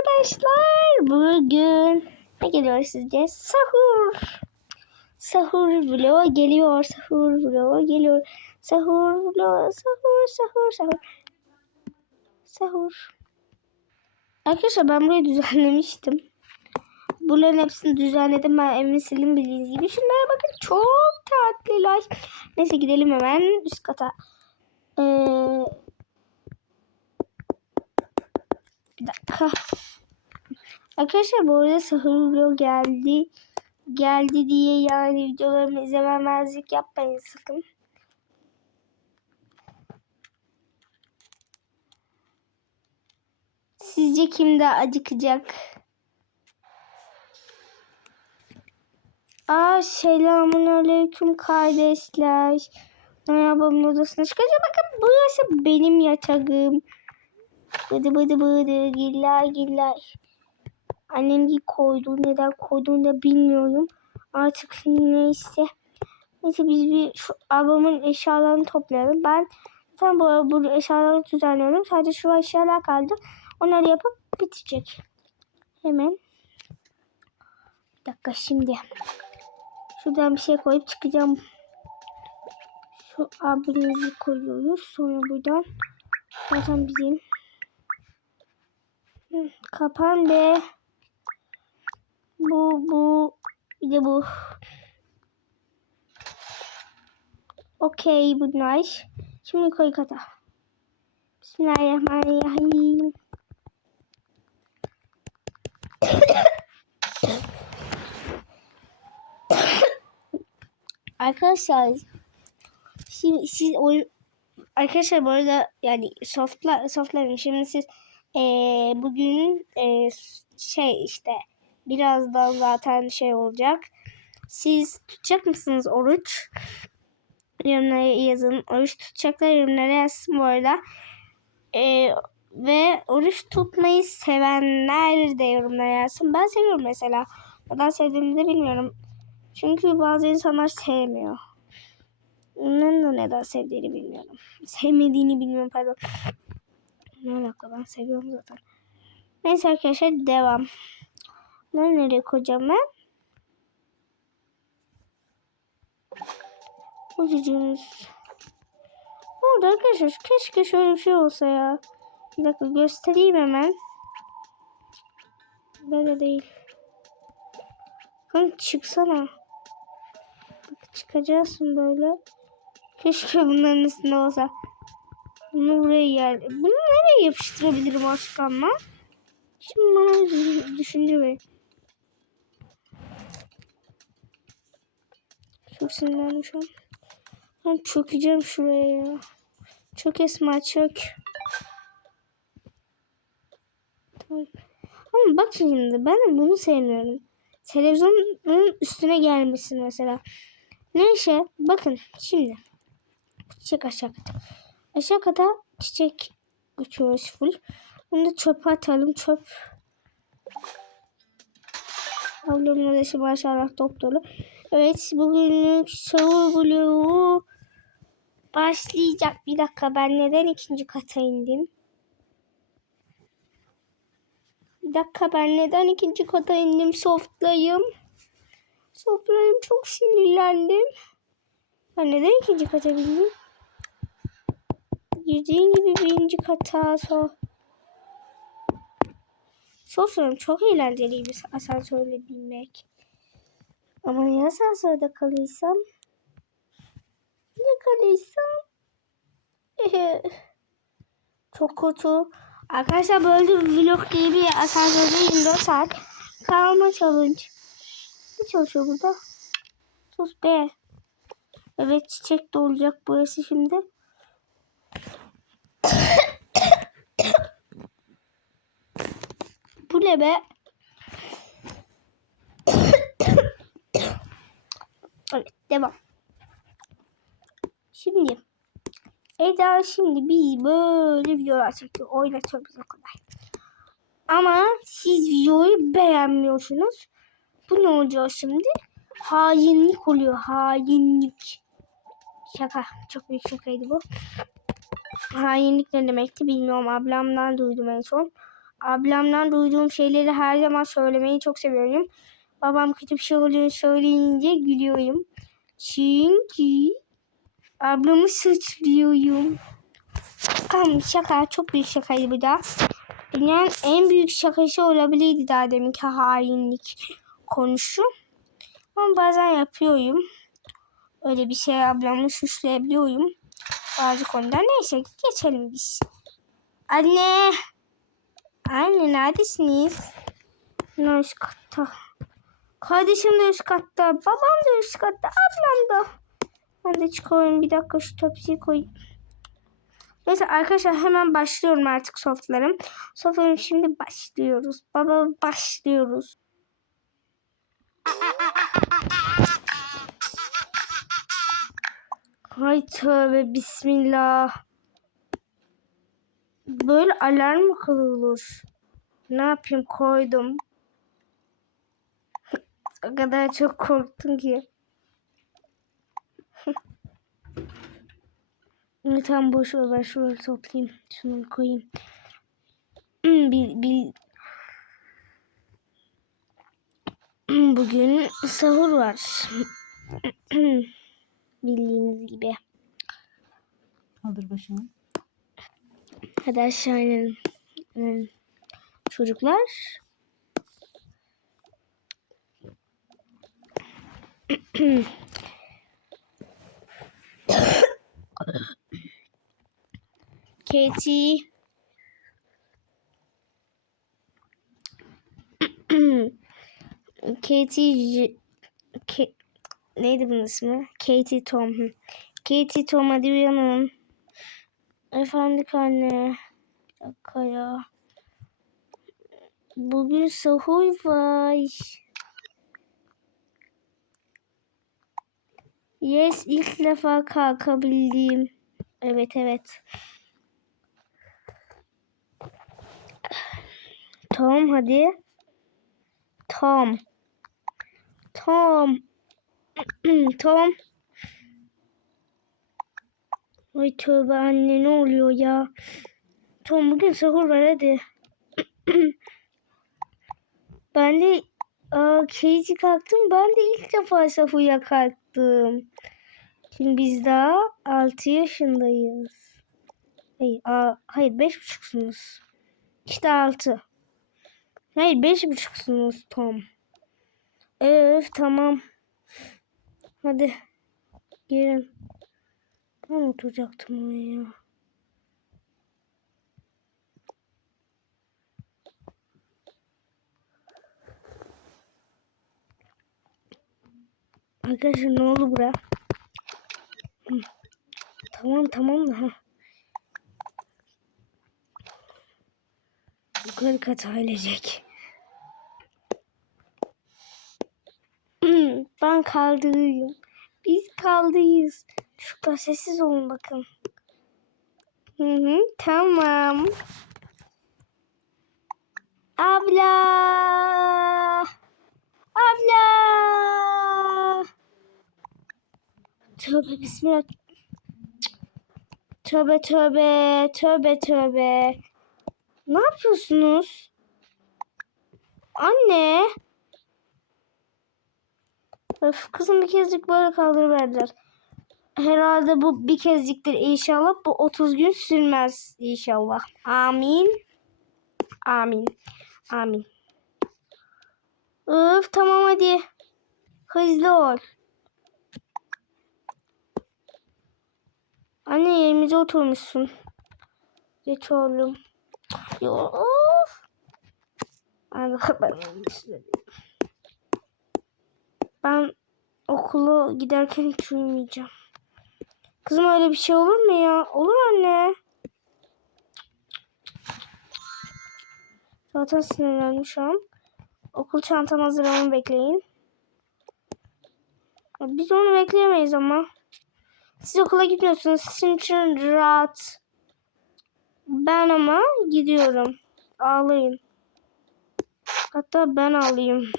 arkadaşlar. Bugün ne geliyor sizce? Sahur. Sahur vlog geliyor. Sahur vlog geliyor. Sahur vlog. Sahur sahur sahur. Sahur. Arkadaşlar ben burayı düzenlemiştim. Bunların hepsini düzenledim. Ben evimi sildim bildiğiniz gibi. Şunlara bakın çok tatlılar. Neyse gidelim hemen üst kata. Ee, bir dakika. Arkadaşlar bu arada sahur vlog geldi. Geldi diye yani videolarımı izlememezlik yapmayın sakın. Sizce kim daha acıkacak? Aa selamun aleyküm kardeşler. Babamın odasına çıkacağım. Bakın burası benim yatağım. Bıdı bıdı bıdı giller giller. Annem bir koydu. Neden koyduğunu da bilmiyorum. Artık neyse. Neyse biz bir şu ablamın eşyalarını toplayalım. Ben zaten bu, bu eşyaları düzenliyorum. Sadece şu eşyalar kaldı. Onları yapıp bitecek. Hemen. Bir dakika şimdi. Şuradan bir şey koyup çıkacağım. Şu abimizi koyuyoruz. Sonra buradan. Zaten bizim. Kapan be. Bu bu. Bir de bu. Okey bu nice. Şimdi koy kata. Bismillahirrahmanirrahim. Arkadaşlar şimdi siz o arkadaşlar bu arada yani softlar softların şimdi siz eee, bugün eee, şey işte birazdan zaten şey olacak. Siz tutacak mısınız oruç? Yorumlara yazın. Oruç tutacaklar yorumlara yazsın bu arada. Eee, ve oruç tutmayı sevenler de yorumlara yazsın. Ben seviyorum mesela. Neden sevdiğimi de bilmiyorum. Çünkü bazı insanlar sevmiyor. Onların da neden sevdiğini bilmiyorum. Sevmediğini bilmiyorum pardon. Ne alaka ben seviyorum zaten. Neyse arkadaşlar devam. Bunları nereye koyacağım ben? Ucucunuz. Orada arkadaşlar keşke şöyle bir şey olsa ya. Bir dakika göstereyim hemen. Böyle değil. Kanka çıksana. Bak çıkacaksın böyle. Keşke bunların üstünde olsa. Bunu buraya yer. Bunu nereye yapıştırabilirim aşkım lan? Şimdi bana düşünce ver. Çok sinirlendim şu an. Ben çökeceğim şuraya ya. Çök Esma çök. Ama bak şimdi ben de bunu sevmiyorum. Televizyonun üstüne gelmesin mesela. Neyse bakın şimdi. Çiçek aşağı kata. Aşağı kata çiçek uçuyoruz full. Bunu da çöpe atalım çöp. Ablamın odası maşallah top dolu. Evet bugünlük sahur vlogu başlayacak. Bir dakika ben neden ikinci kata indim? Bir dakika ben neden ikinci kata indim? Softlayım. Softlayım çok sinirlendim. Ben neden ikinci kata bindim? Girdiğin gibi birinci kata so. Sofra'nın çok eğlenceliymiş asansörle binmek. Ama ya asansörde kalırsam? Ne kalırsam? Çok kötü. Arkadaşlar böyle bir vlog diye bir asansörde 24 saat kalma challenge. Ne çalışıyor burada? Sus be. Evet çiçek de olacak burası şimdi. Bu ne be? evet devam. Şimdi Eda şimdi biz böyle videolar çekiyor. Oynatıyor bize kadar. Ama siz videoyu beğenmiyorsunuz. Bu ne olacak şimdi? Hainlik oluyor. Hainlik. Şaka. Çok büyük şakaydı bu. Hainlik ne demekti bilmiyorum. Ablamdan duydum en son. ablamdan duyduğum şeyleri her zaman söylemeyi çok seviyorum. Babam kötü bir şey olduğunu söyleyince gülüyorum. Çünkü ablamı suçluyorum. Tamam şaka çok büyük şakaydı bu da. Dünyanın en büyük şakası olabilirdi daha deminki hainlik konusu. Ama bazen yapıyorum. Öyle bir şey ablamı suçlayabiliyorum. Bazı konuda neyse geçelim biz. Anne. Anne neredesiniz? Ne üst katta. Kardeşim de üst katta. Babam da üst katta. Ablam da. Ben de çıkıyorum. Bir dakika şu tepsiyi koyayım. Neyse arkadaşlar hemen başlıyorum artık softlarım. Softlarım şimdi başlıyoruz. Baba başlıyoruz. Hay tövbe bismillah. Böyle alarm mı kurulur? Ne yapayım koydum. O kadar çok korktum ki. Tam boş ver ben şuraları toplayayım. Şunu koyayım. bir, bir... Bugün sahur var. Bildiğiniz gibi. Kaldır başını. Hadi aşağı inelim. inelim. Çocuklar. Katie. Katie Ka- neydi bunun ismi? Katie Tom. Katie Tom hadi uyanın. Efendik anne. Bir dakika ya. Bugün sahur var. Yes ilk defa kalkabildim. Evet evet. Tom hadi. Tom. Tom. Tom. Ay tövbe anne ne oluyor ya? Tom bugün sahur var hadi. ben de aa, Casey kalktım. Ben de ilk defa sahura kalktım. Şimdi biz daha 6 yaşındayız. Hayır, aa, hayır 5,5'sunuz. İşte 6. Hayır 5,5'sunuz Tom. Öf tamam. Hadi. Girin. Ben oturacaktım oraya. Arkadaşlar ne oldu bura? Tamam tamam da. ha. Yukarı kat ailecek. ben kaldırıyorum. Biz kaldıyız. Şu sessiz olun bakın. Hı hı, tamam. Abla. Abla. Tövbe bismillah. Tövbe tövbe. Tövbe tövbe. Ne yapıyorsunuz? Anne. Öf kızım bir kezcik böyle kaldırıverdiler. Herhalde bu bir kezciktir inşallah. Bu 30 gün sürmez inşallah. Amin. Amin. Amin. Öf tamam hadi. Hızlı ol. Anne yerimize oturmuşsun. Geç oğlum. Of. Ay, ben, ben okula giderken hiç uyumayacağım. Kızım öyle bir şey olur mu ya? Olur anne. Zaten sinirlendim şu an. Okul çantam hazır onu bekleyin. Biz onu bekleyemeyiz ama. Siz okula gitmiyorsunuz. Sizin için rahat. Ben ama gidiyorum. Ağlayın. Hatta ben ağlayayım.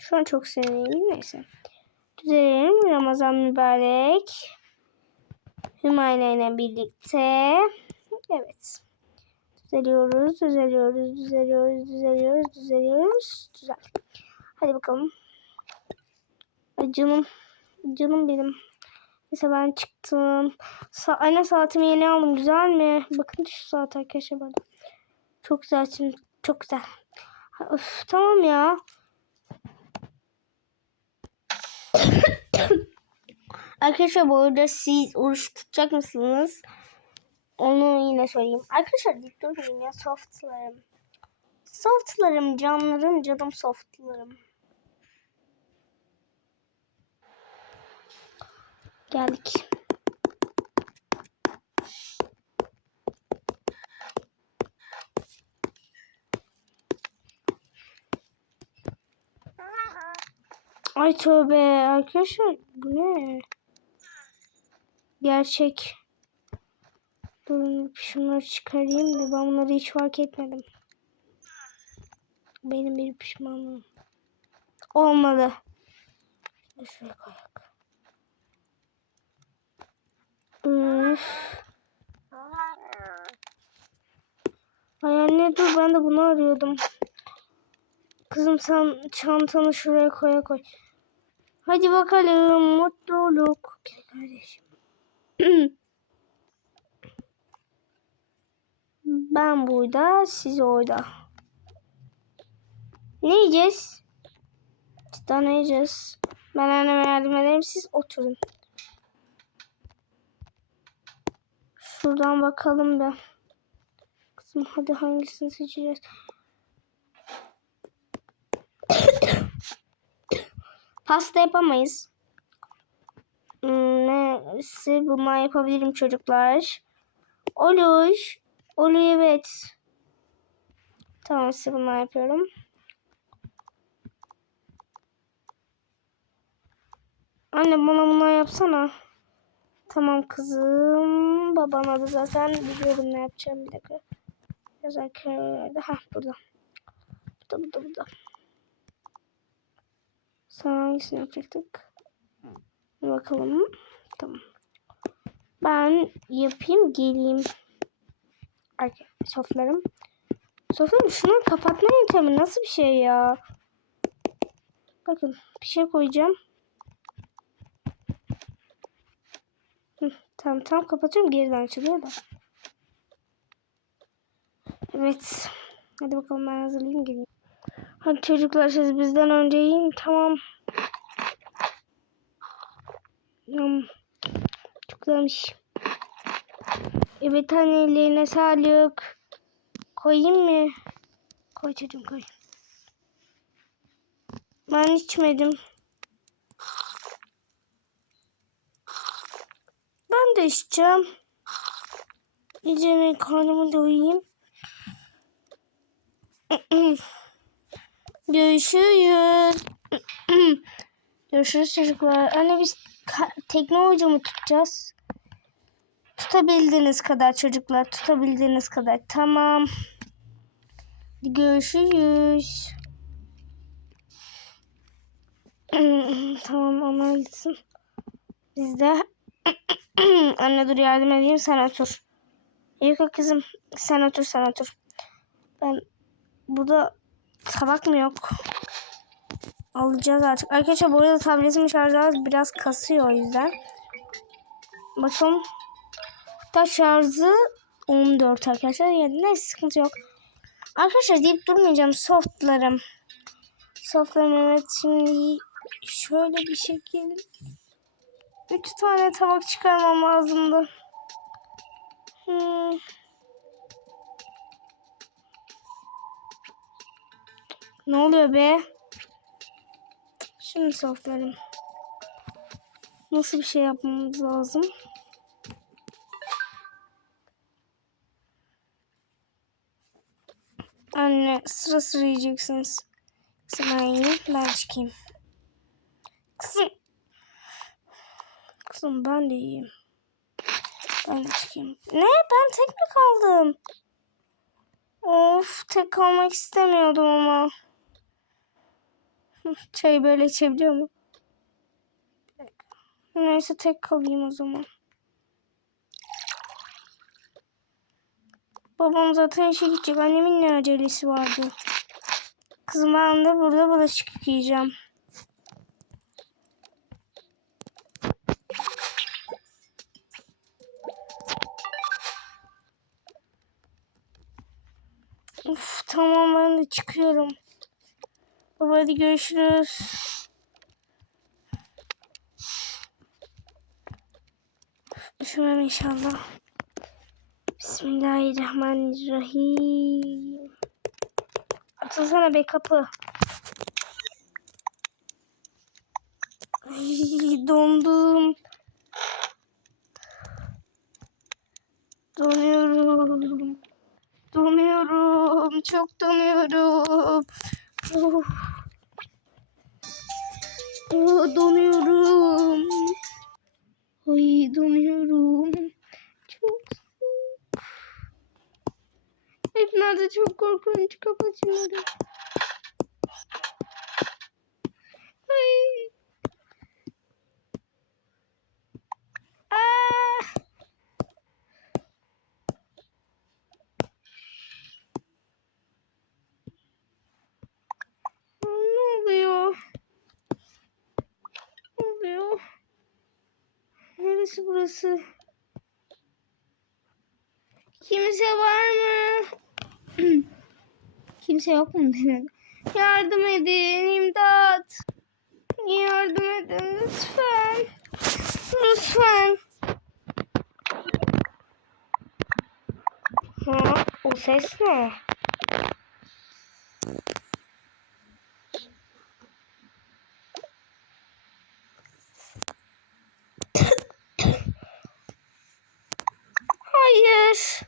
Şu an çok sinirliyim. Neyse. Düzelelim. Ramazan mübarek. Hümayna ile birlikte. Evet. Düzeliyoruz, düzeliyoruz, düzeliyoruz, düzeliyoruz, düzeliyoruz. Güzel. Hadi bakalım. Canım, canım benim. Neyse ben çıktım. Sa Anne saatimi yeni aldım. Güzel mi? Bakın şu saat arkadaşlar böyle. Çok güzel şimdi. Çok güzel. Öf, tamam ya. Arkadaşlar bu arada siz oruç tutacak mısınız? Onu yine söyleyeyim. Arkadaşlar dik durmayın ya softlarım. Softlarım canlarım canım softlarım. Geldik. Ay tövbe arkadaşlar bu ne? Gerçek. Durun şunları çıkarayım da ben bunları hiç fark etmedim. Benim bir pişmanlığım. Olmadı. Şuraya koyak. Üf. Ay dur ben de bunu arıyordum. Kızım sen çantanı şuraya koya koy. Hadi bakalım mutluluk. Gel kardeşim. ben burada, siz orada. Ne yiyeceğiz? Cidden ne yiyeceğiz? Ben anneme yardım ederim, siz oturun. Şuradan bakalım da. Kızım hadi hangisini seçeceğiz? Pasta yapamayız. Hmm, Neyse bunlar yapabilirim çocuklar. Olur. Olur evet. Tamam size bunlar yapıyorum. Anne bana bunlar yapsana. Tamam kızım. Babam da zaten biliyorum ne yapacağım bir dakika. Arkada. Ha burada. Burada burada burada. Sonra hangisini yapacaktık? Bakalım. Tamam. Ben yapayım geleyim. Arkadaşlar soflarım. Soflarım şunu kapatma yöntemi nasıl bir şey ya? Bakın bir şey koyacağım. Hı, tamam tamam kapatıyorum geriden açılıyor da. Evet. Hadi bakalım ben hazırlayayım geleyim. Hadi çocuklar siz bizden önce yiyin. Tamam. Çok güzelmiş. Evet annelerine sağlık. Koyayım mı? Koy çocuğum koy. Ben içmedim. De içeceğim. İyice karnımı doyurayım. Görüşürüz. Görüşürüz çocuklar. Anne biz tekne mı tutacağız? Tutabildiğiniz kadar çocuklar. Tutabildiğiniz kadar. Tamam. Görüşürüz. tamam onlar gitsin. Biz de anne dur yardım edeyim sen otur. Yok kızım sen otur sen otur. Ben burada tabak mı yok? Alacağız artık. Arkadaşlar bu arada tabletimi şarjı biraz kasıyor o yüzden. Bakalım. Da şarjı 14 arkadaşlar. Yani ne sıkıntı yok. Arkadaşlar deyip durmayacağım. Softlarım. Softlarım evet şimdi şöyle bir şekil. 3 tane tabak çıkarmam lazımdı. Hmm. Ne oluyor be? Şimdi soflarım. Nasıl bir şey yapmamız lazım? Anne sıra sıra yiyeceksiniz. Yiyeyim ben çıkayım. Kızım. Olsun ben de iyiyim. Ben de çıkayım. Ne? Ben tek mi kaldım? Of tek kalmak istemiyordum ama. Çayı böyle içebiliyor mu? Neyse tek kalayım o zaman. Babam zaten işe gidecek. Annemin ne acelesi vardı. Kızım ben de burada bulaşık yıkayacağım. Uf, tamam ben de çıkıyorum. Baba hadi görüşürüz. Üşümem inşallah. Bismillahirrahmanirrahim. Açılsana be kapı. Ay, dondum. Donuyorum. Donuyorum. Çok donuyorum. Oh. Oh, donuyorum. Ay donuyorum. Çok soğuk. Hepler de çok korkunç. Kapat şunları. Ay. Aa. Ne oluyor? Ne oluyor? Neresi burası? Kimse var mı? Kimse yok mu? Yardım edin, imdat. Yardım edin lütfen. Lütfen. Ha, o ses ne? Hayır.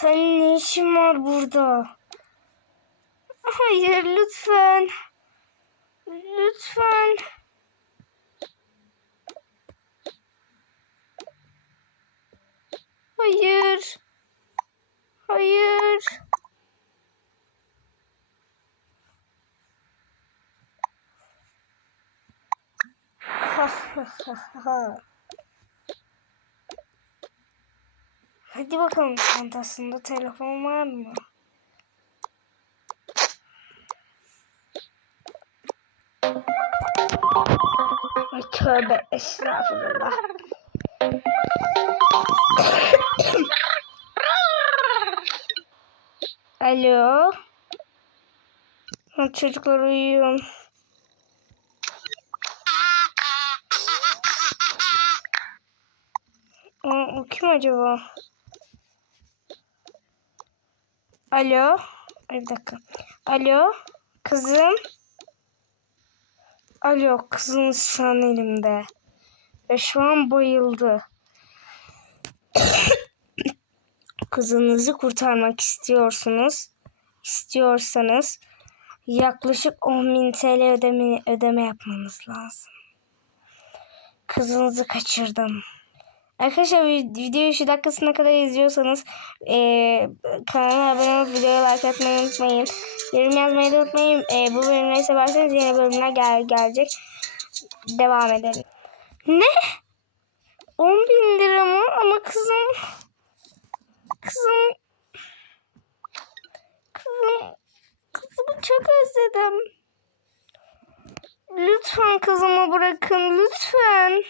Senin ne işin var burada? Hayır lütfen. Lütfen. Hayır. Hayır. Ha ha ha ha. Hadi bakalım çantasında telefon var mı? Ay tövbe estağfurullah. Alo. Çocuklar uyuyor. O kim acaba? Alo. Ay bir dakika. Alo. Kızım. Alo. Kızınız şu elimde. Ve şu an bayıldı. Kızınızı kurtarmak istiyorsunuz. İstiyorsanız yaklaşık 10.000 TL ödeme, ödeme yapmanız lazım. Kızınızı kaçırdım. Arkadaşlar vid- videoyu şu dakikasına kadar izliyorsanız eee kanala abone olup videoya like atmayı unutmayın. Yorum yazmayı da unutmayın. Eee, bu bölümleri severseniz yeni bölümler gel gelecek. Devam edelim. Ne? 10 bin lira mı? Ama kızım... Kızım... Kızım... Kızımı çok özledim. Lütfen kızımı bırakın. Lütfen.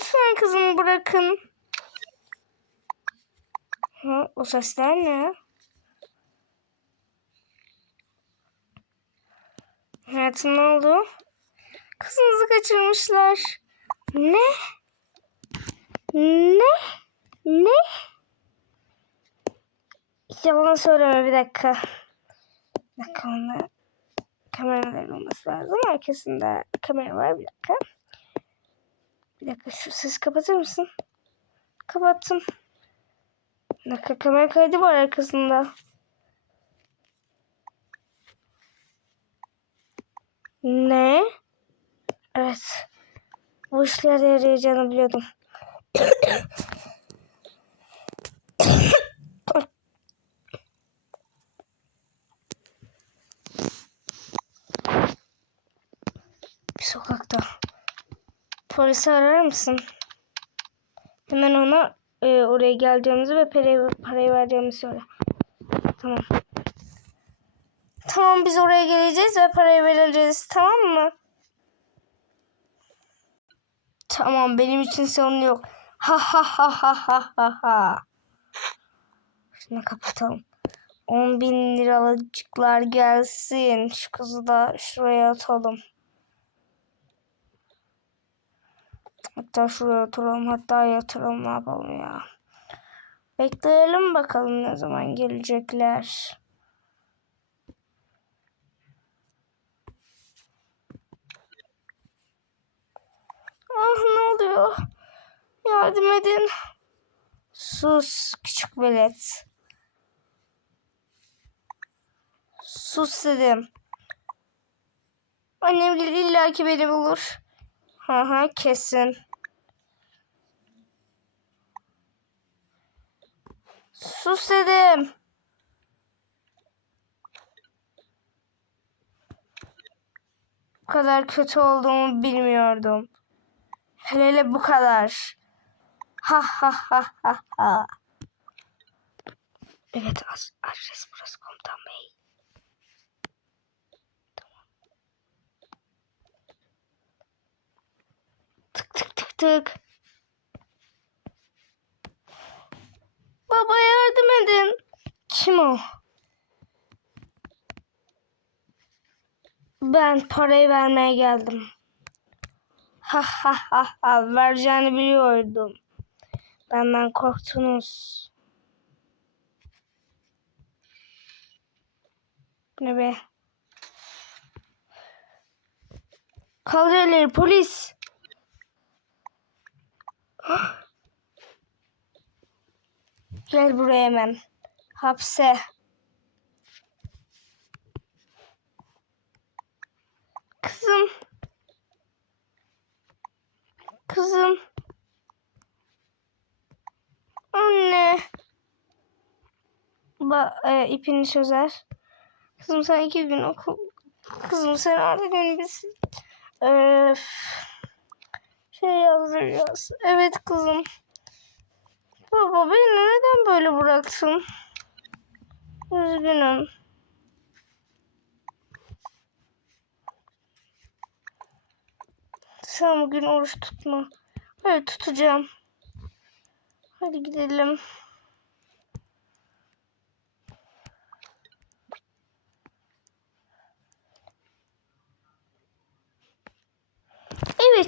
Lütfen kızımı bırakın. Ha, o sesler ne? Hayatım ne oldu? Kızınızı kaçırmışlar. Ne? Ne? Ne? Yalan söyleme bir dakika. Bir dakika onda kameraların olması lazım. Arkasında kamera var bir dakika. Bir dakika şu sesi kapatır mısın? Kapattım. Bir dakika kamera kaydı var arkasında. Ne? Evet. Bu işlerde yarayacağını biliyordum. Bir sokakta. Polisi arar mısın? Hemen ona e, oraya geleceğimizi ve parayı, parayı vereceğimizi söyle. Tamam. Tamam biz oraya geleceğiz ve parayı vereceğiz. Tamam mı? Tamam benim için sorun yok. Ha ha ha ha ha ha ha. Şunu kapatalım. 10 bin liralıcıklar gelsin. Şu kızı da şuraya atalım. Hatta şuraya oturalım. Hatta yatıralım. Ne yapalım ya. Bekleyelim bakalım ne zaman gelecekler. Ah ne oluyor? Yardım edin. Sus küçük velet. Sus dedim. Annem illa ki beni bulur. Ha ha kesin. Sus dedim. Bu kadar kötü olduğumu bilmiyordum. Hele hele bu kadar. Ha ha ha ha ha. Evet adres burası komutan bey. Tık tık tık tık. Baba yardım edin. Kim o? Ben parayı vermeye geldim. Ha ha ha ha vereceğini biliyordum. Benden korktunuz. Ne be? Kaldır elleri polis. Gel buraya hemen. Hapse. Kızım. Kızım. Anne. Ba e, ipini çözer. Kızım sen iki gün okul. Kızım sen artık gün biz Öf. Şey yazdıracağız. Evet kızım. Baba beni neden böyle bıraktın? Üzgünüm. Sen bugün oruç tutma. Evet tutacağım. Hadi gidelim.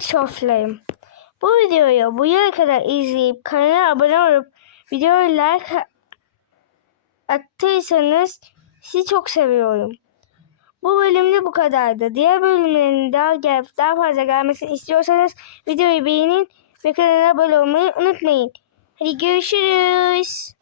Şoflayım. Bu videoyu bu yere kadar izleyip kanala abone olup videoyu like attıysanız sizi çok seviyorum. Bu bölümde bu kadardı. Diğer bölümlerin daha gelip daha fazla gelmesini istiyorsanız videoyu beğenin ve kanala abone olmayı unutmayın. Hadi görüşürüz.